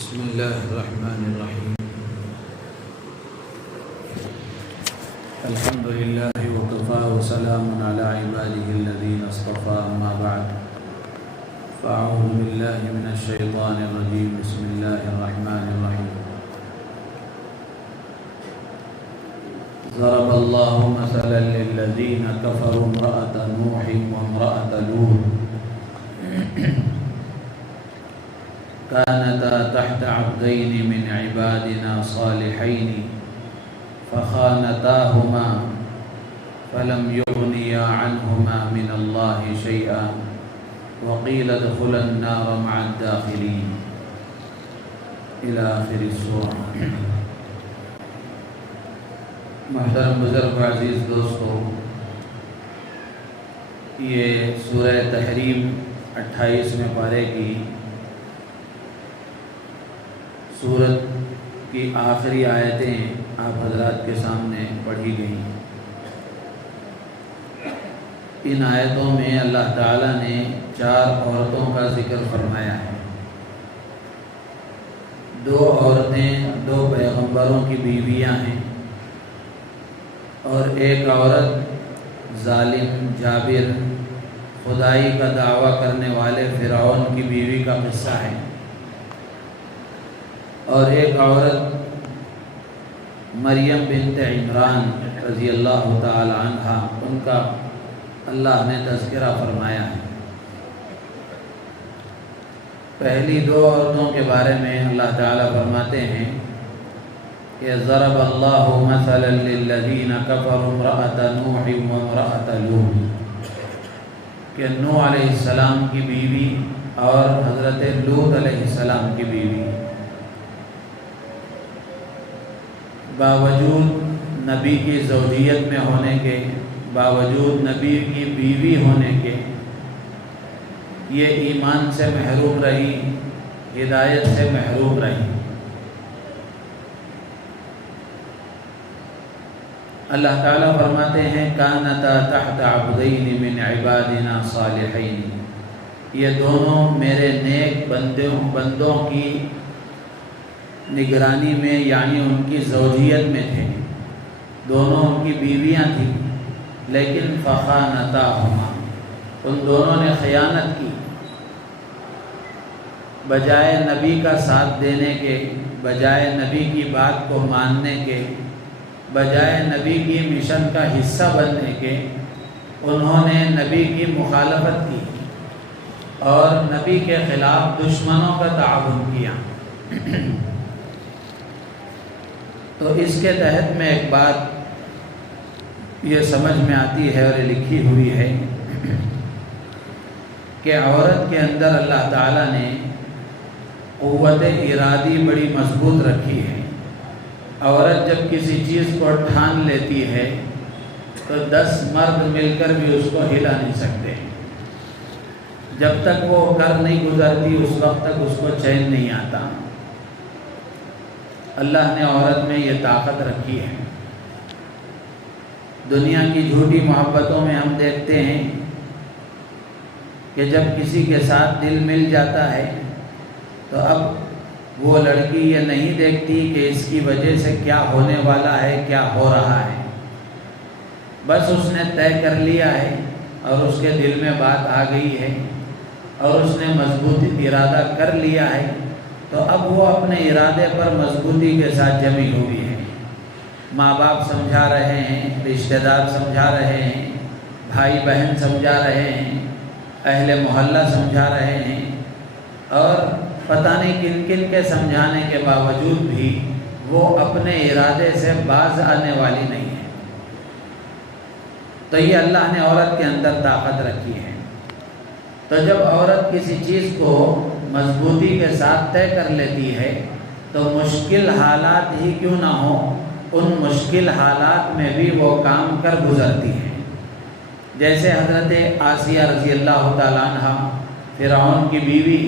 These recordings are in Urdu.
بسم الله الرحمن الرحيم. الحمد لله وكفى وسلام على عباده الذين اصطفى، أما بعد فأعوذ بالله من الشيطان الرجيم. بسم الله الرحمن الرحيم. ضرب الله مثلا للذين كفروا امرأة نوح وامرأة لوط كانتا تحت عبدين من عبادنا صالحين فخانتاهما فلم يغنيا عنهما من الله شيئا وقيل ادخلا النار مع الداخلين إلى آخر السورة. محترم بزرگ و عزیز دوستو، یہ سورہ تحریم 28ویں پارے کی سورت کی آخری آیتیں آپ حضرات کے سامنے پڑھی گئیں. ان آیتوں میں اللہ تعالیٰ نے 4 عورتوں کا ذکر فرمایا ہے. 2 عورتیں 2 پیغمبروں کی بیویاں ہیں اور ایک عورت ظالم جابر خدائی کا دعویٰ کرنے والے فرعون کی بیوی کا قصہ ہے، اور ایک عورت مریم بنت عمران رضی اللہ تعالی عنہا، ان کا اللہ نے تذکرہ فرمایا ہے. پہلی 2 عورتوں کے بارے میں اللہ تعالیٰ فرماتے ہیں کہ ضرب اللہ مثلا للذین کفروا امرأة نوح وامرأة لوط، کہ نوح علیہ السلام کی بیوی اور حضرت لوط علیہ السلام کی بیوی باوجود نبی کی زوجیت میں ہونے کے، باوجود نبی کی بیوی ہونے کے، یہ ایمان سے محروم رہی، ہدایت سے محروم رہی. اللہ تعالیٰ فرماتے ہیں کانتا تحت عبدین من عبادنا صالحین، یہ دونوں میرے نیک بندوں کی نگرانی میں، یعنی ان کی زوجیت میں تھے. دونوں ان کی بیویاں تھیں، لیکن فخانتاہما، ان دونوں نے خیانت کی. بجائے نبی کا ساتھ دینے کے، بجائے نبی کی بات کو ماننے کے، بجائے نبی کی مشن کا حصہ بننے کے، انہوں نے نبی کی مخالفت کی اور نبی کے خلاف دشمنوں کا تعاون کیا. تو اس کے تحت میں ایک بات یہ سمجھ میں آتی ہے اور یہ لکھی ہوئی ہے کہ عورت کے اندر اللہ تعالیٰ نے قوت ارادی بڑی مضبوط رکھی ہے. عورت جب کسی چیز کو ٹھان لیتی ہے تو 10 مرد مل کر بھی اس کو ہلا نہیں سکتے. جب تک وہ کر نہیں گزرتی اس وقت تک اس کو چین نہیں آتا. اللہ نے عورت میں یہ طاقت رکھی ہے. دنیا کی جھوٹی محبتوں میں ہم دیکھتے ہیں کہ جب کسی کے ساتھ دل مل جاتا ہے تو اب وہ لڑکی یہ نہیں دیکھتی کہ اس کی وجہ سے کیا ہونے والا ہے، کیا ہو رہا ہے. بس اس نے طے کر لیا ہے اور اس کے دل میں بات آ گئی ہے اور اس نے مضبوط ارادہ کر لیا ہے، تو اب وہ اپنے ارادے پر مضبوطی کے ساتھ جمی ہوئی ہے. ماں باپ سمجھا رہے ہیں، رشتہ دار سمجھا رہے ہیں، بھائی بہن سمجھا رہے ہیں، اہل محلہ سمجھا رہے ہیں، اور پتہ نہیں کن کن کے سمجھانے کے باوجود بھی وہ اپنے ارادے سے باز آنے والی نہیں ہے. تو یہ اللہ نے عورت کے اندر طاقت رکھی ہے. تو جب عورت کسی چیز کو مضبوطی کے ساتھ طے کر لیتی ہے تو مشکل حالات ہی کیوں نہ ہو، ان مشکل حالات میں بھی وہ کام کر گزرتی ہے. جیسے حضرت آسیہ رضی اللہ تعالیٰ عنہ، فرعون کی بیوی،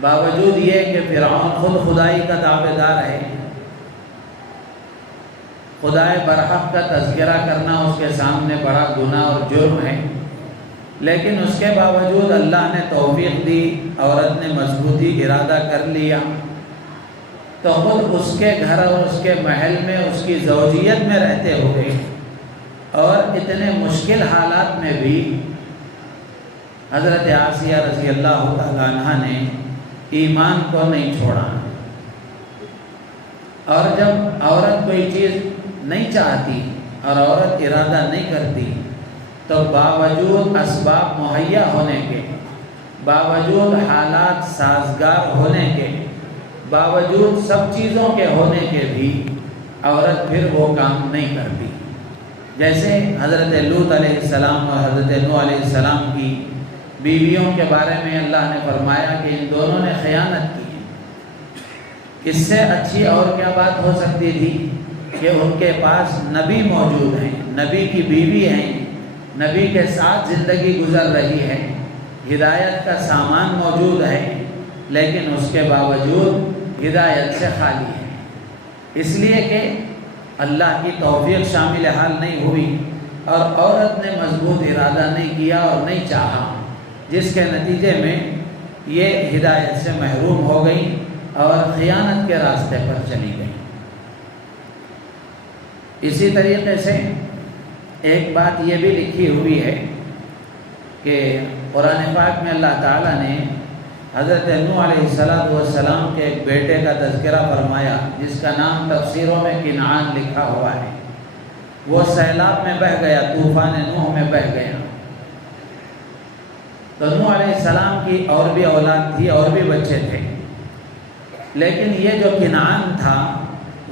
باوجود یہ کہ فرعون خود خدائی کا دعوے دار ہے، خدائے برحق کا تذکرہ کرنا اس کے سامنے بڑا گناہ اور جرم ہے، لیکن اس کے باوجود اللہ نے توفیق دی، عورت نے مضبوطی ارادہ کر لیا، تو خود اس کے گھر اور اس کے محل میں اس کی زوجیت میں رہتے ہوئے اور اتنے مشکل حالات میں بھی حضرت آسیہ رضی اللہ تعالیٰ عنہ نے ایمان کو نہیں چھوڑا۔ اور جب عورت کوئی چیز نہیں چاہتی اور عورت ارادہ نہیں کرتی تو باوجود اسباب مہیا ہونے کے، باوجود حالات سازگار ہونے کے، باوجود سب چیزوں کے ہونے کے بھی عورت پھر وہ کام نہیں کرتی۔ جیسے حضرت لوط علیہ السلام اور حضرت نوح علیہ السلام کی بیویوں کے بارے میں اللہ نے فرمایا کہ ان دونوں نے خیانت کی۔ اس سے اچھی اور کیا بات ہو سکتی تھی کہ ان کے پاس نبی موجود ہیں، نبی کی بیوی ہیں، نبی کے ساتھ زندگی گزر رہی ہے، ہدایت کا سامان موجود ہے، لیکن اس کے باوجود ہدایت سے خالی ہے، اس لیے کہ اللہ کی توفیق شامل حال نہیں ہوئی اور عورت نے مضبوط ارادہ نہیں کیا اور نہیں چاہا، جس کے نتیجے میں یہ ہدایت سے محروم ہو گئی اور خیانت کے راستے پر چلی گئی۔ اسی طریقے سے ایک بات یہ بھی لکھی ہوئی ہے کہ قرآن پاک میں اللہ تعالیٰ نے حضرت نوح علیہ السلام کے ایک بیٹے کا تذکرہ فرمایا جس کا نام تفسیروں میں کنعان لکھا ہوا ہے۔ وہ سیلاب میں بہہ گیا، طوفان نوح میں بہہ گیا۔ تو نوح علیہ السلام کی اور بھی اولاد تھی اور بھی بچے تھے، لیکن یہ جو کنعان تھا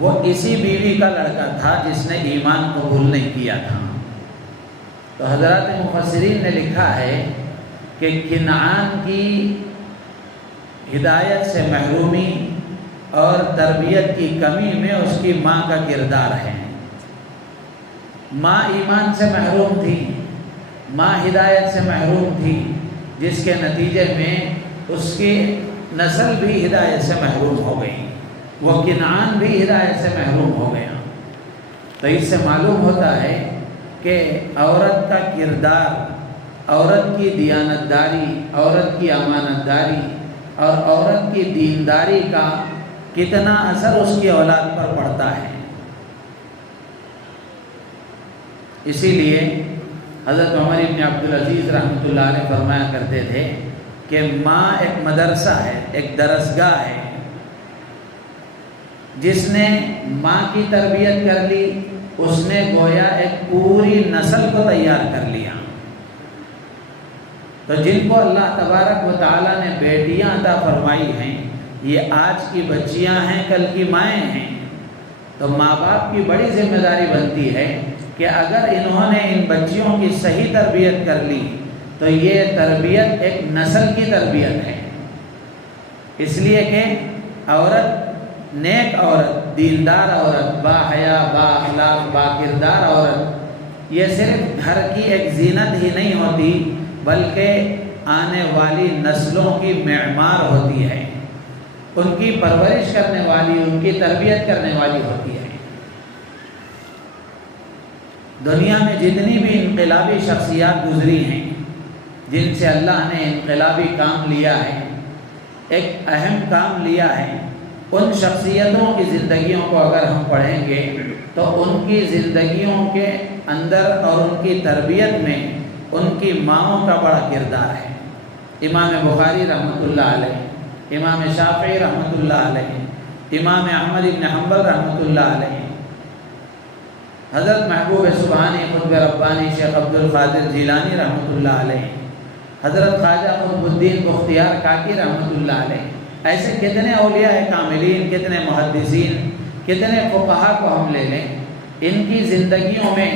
وہ اسی بیوی کا لڑکا تھا جس نے ایمان قبول نہیں کیا تھا۔ تو حضرات مفسرین نے لکھا ہے کہ کنعان کی ہدایت سے محرومی اور تربیت کی کمی میں اس کی ماں کا کردار ہے۔ ماں ایمان سے محروم تھی، ماں ہدایت سے محروم تھی، جس کے نتیجے میں اس کی نسل بھی ہدایت سے محروم ہو گئی، وہ کنعان بھی ہدایت سے محروم ہو گیا۔ تو اس سے معلوم ہوتا ہے کہ عورت کا کردار، عورت کی دیانتداری، عورت کی امانت داری اور عورت کی دینداری کا کتنا اثر اس کی اولاد پر پڑتا ہے۔ اسی لیے حضرت عمر بن عبدالعزیز رحمۃ اللہ علیہ فرمایا کرتے تھے کہ ماں ایک مدرسہ ہے، ایک درسگاہ ہے۔ جس نے ماں کی تربیت کر لی اس نے گویا ایک پوری نسل کو تیار کر لیا۔ تو جن کو اللہ تبارک و تعالیٰ نے بیٹیاں عطا فرمائی ہیں، یہ آج کی بچیاں ہیں، کل کی مائیں ہیں۔ تو ماں باپ کی بڑی ذمہ داری بنتی ہے کہ اگر انہوں نے ان بچیوں کی صحیح تربیت کر لی تو یہ تربیت ایک نسل کی تربیت ہے۔ اس لیے کہ عورت، نیک عورت، دیندار عورت، با حیا، با اخلاق، با کردار عورت، یہ صرف گھر کی ایک زینت ہی نہیں ہوتی بلکہ آنے والی نسلوں کی معمار ہوتی ہے، ان کی پرورش کرنے والی، ان کی تربیت کرنے والی ہوتی ہے۔ دنیا میں جتنی بھی انقلابی شخصیات گزری ہیں جن سے اللہ نے انقلابی کام لیا ہے، ایک اہم کام لیا ہے، ان شخصیتوں کی زندگیوں کو اگر ہم پڑھیں گے تو ان کی زندگیوں کے اندر اور ان کی تربیت میں ان کی ماؤں کا بڑا کردار ہے۔ امام بخاری رحمۃ اللہ علیہ، امام شافعی رحمۃ اللہ علیہ، امام احمد بن حنبل رحمۃ اللہ علیہ، حضرت محبوب سبحانی قطب ربانی شیخ عبد القادر جیلانی رحمۃ اللہ علیہ، حضرت خواجہ قطب الدین بختیار کاکی رحمۃ اللہ علیہ، ایسے کتنے اولیاء کاملین، کتنے محدثین، کتنے فقہا کو ہم لے لیں، ان کی زندگیوں میں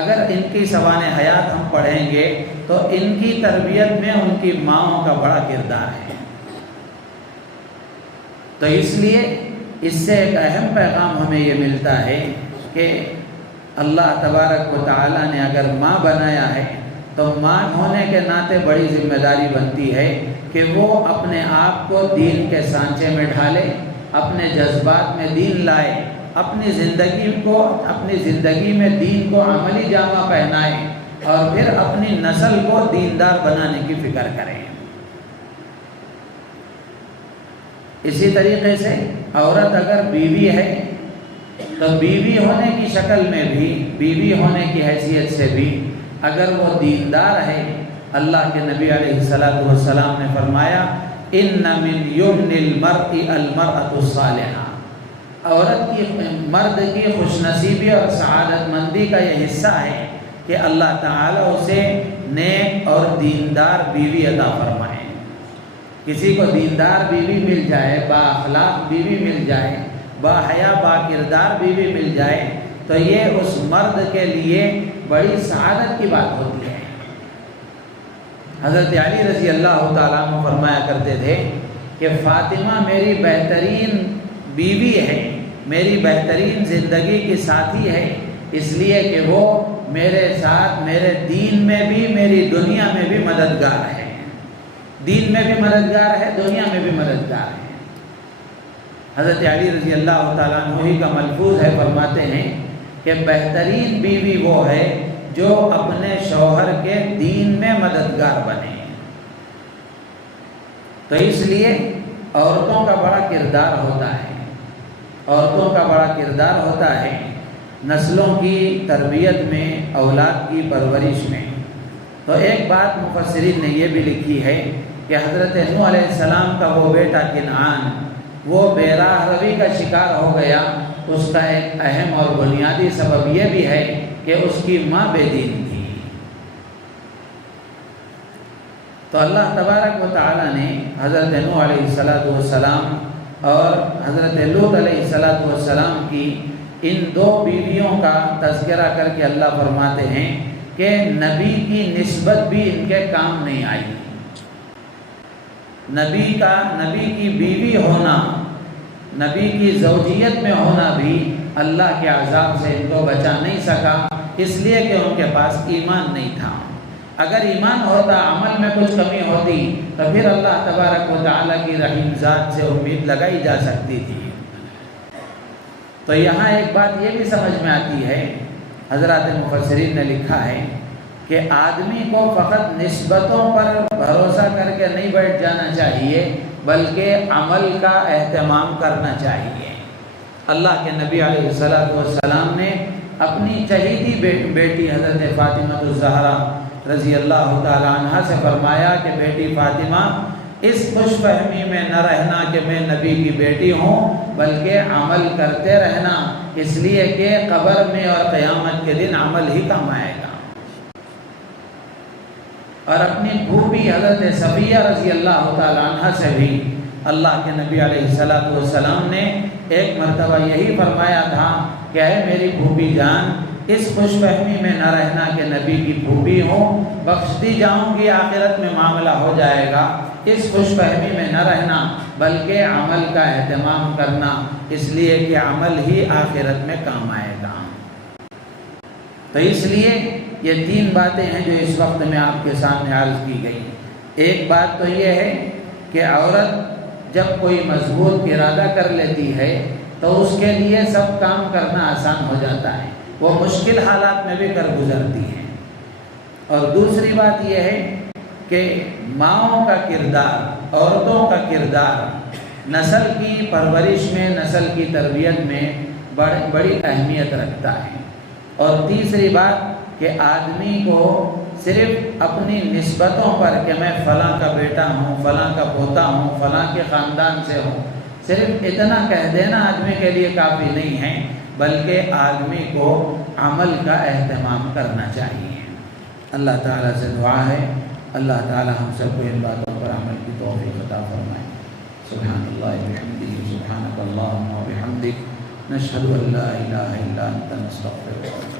اگر ان کی سوانح حیات ہم پڑھیں گے تو ان کی تربیت میں ان کی ماؤں کا بڑا کردار ہے۔ تو اس لیے اس سے ایک اہم پیغام ہمیں یہ ملتا ہے کہ اللہ تبارک و تعالیٰ نے اگر ماں بنایا ہے تو ماں ہونے کے ناطے بڑی ذمہ داری بنتی ہے کہ وہ اپنے آپ کو دین کے سانچے میں ڈھالے، اپنے جذبات میں دین لائے، اپنی زندگی میں دین کو عملی جامہ پہنائے اور پھر اپنی نسل کو دیندار بنانے کی فکر کریں۔ اسی طریقے سے عورت اگر بیوی ہے تو بیوی ہونے کی شکل میں بھی، بیوی ہونے کی حیثیت سے بھی اگر وہ دیندار ہے، اللہ کے نبی علیہ الصلوۃ والسلام نے فرمایا ان من یمن المرء المرأة الصالحہ، عورت کی، مرد کی خوش نصیبی اور سعادت مندی کا یہ حصہ ہے کہ اللہ تعالیٰ اسے نیک اور دیندار بیوی عطا فرمائے۔ کسی کو دیندار بیوی مل جائے، با اخلاق بیوی مل جائے، با حیا با کردار بیوی مل جائے تو یہ اس مرد کے لیے بڑی سعادت کی بات ہوتی ہے۔ حضرت علی رضی اللہ تعالیٰ عنہ فرمایا کرتے تھے کہ فاطمہ میری بہترین بیوی ہے، میری بہترین زندگی کی ساتھی ہے، اس لیے کہ وہ میرے ساتھ میرے دین میں بھی میری دنیا میں بھی مددگار ہے، دین میں بھی مددگار ہے، دنیا میں بھی مددگار ہے۔ حضرت علی رضی اللہ تعالیٰ عنہ ہی کا ملفوظ ہے، فرماتے ہیں کہ بہترین بیوی وہ ہے جو اپنے شوہر کے دین میں مددگار بنے۔ تو اس لیے عورتوں کا بڑا کردار ہوتا ہے، عورتوں کا بڑا کردار ہوتا ہے نسلوں کی تربیت میں، اولاد کی پرورش میں۔ تو ایک بات مفسرین نے یہ بھی لکھی ہے کہ حضرت نوح علیہ السلام کا وہ بیٹا کنعان، وہ بے راہ روی کا شکار ہو گیا، اس کا ایک اہم اور بنیادی سبب یہ بھی ہے کہ اس کی ماں بے دین تھی۔ تو اللہ تبارک و تعالیٰ نے حضرت نوح علیہ السلام اور حضرت لوط علیہ السلام کی ان دو بیویوں کا تذکرہ کر کے اللہ فرماتے ہیں کہ نبی کی نسبت بھی ان کے کام نہیں آئی۔ نبی کی بیوی ہونا، نبی کی زوجیت میں ہونا بھی اللہ کے عذاب سے ان کو بچا نہیں سکا، اس لیے کہ ان کے پاس ایمان نہیں تھا۔ اگر ایمان ہوتا، عمل میں کچھ کمی ہوتی تو پھر اللہ تبارک و تعالیٰ کی رحیم ذات سے امید لگائی جا سکتی تھی۔ تو یہاں ایک بات یہ بھی سمجھ میں آتی ہے، حضرات مفسرین نے لکھا ہے کہ آدمی کو فقط نسبتوں پر بھروسہ کر کے نہیں بیٹھ جانا چاہیے، بلکہ عمل کا اہتمام کرنا چاہیے۔ اللہ کے نبی علیہ السلام نے اپنی چہیتی بیٹی حضرت فاطمہ الزہرا رضی اللہ تعالیٰ عنہ سے فرمایا کہ بیٹی فاطمہ، اس خوش فہمی میں نہ رہنا کہ میں نبی کی بیٹی ہوں، بلکہ عمل کرتے رہنا، اس لیے کہ قبر میں اور قیامت کے دن عمل ہی کام آئے گا۔ اور اپنی پھوپھی حضرت صفیہ رضی اللہ تعالیٰ عنہ سے بھی اللہ کے نبی علیہ السلام نے ایک مرتبہ یہی فرمایا تھا کہ اے میری پھوپھی جان، اس خوش فہمی میں نہ رہنا کہ نبی کی پھوپھی ہوں، بخش دی جاؤں گی، آخرت میں معاملہ ہو جائے گا، اس خوش فہمی میں نہ رہنا بلکہ عمل کا اہتمام کرنا، اس لیے کہ عمل ہی آخرت میں کام آئے گا۔ تو اس لیے یہ تین باتیں ہیں جو اس وقت میں آپ کے سامنے عرض کی گئی۔ ایک بات تو یہ ہے کہ عورت جب کوئی مضبوط ارادہ کر لیتی ہے تو اس کے لیے سب کام کرنا آسان ہو جاتا ہے، وہ مشکل حالات میں بھی کر گزرتی ہیں۔ اور دوسری بات یہ ہے کہ ماؤں کا کردار، عورتوں کا کردار نسل کی پرورش میں، نسل کی تربیت میں بڑی اہمیت رکھتا ہے۔ اور تیسری بات کہ آدمی کو صرف اپنی نسبتوں پر کہ میں فلاں کا بیٹا ہوں، فلاں کا پوتا ہوں، فلاں کے خاندان سے ہوں، صرف اتنا کہہ دینا آدمی کے لیے کافی نہیں ہے، بلکہ آدمی کو عمل کا اہتمام کرنا چاہیے۔ اللہ تعالیٰ سے دعا ہے اللہ تعالیٰ ہم سب کو ان باتوں پر عمل کی توفیق عطا فرمائے۔ سبحان اللہ وبحمدہ، سبحانک اللہم وبحمدک، نشہد ان لا الہ الا انت، نستغفرک۔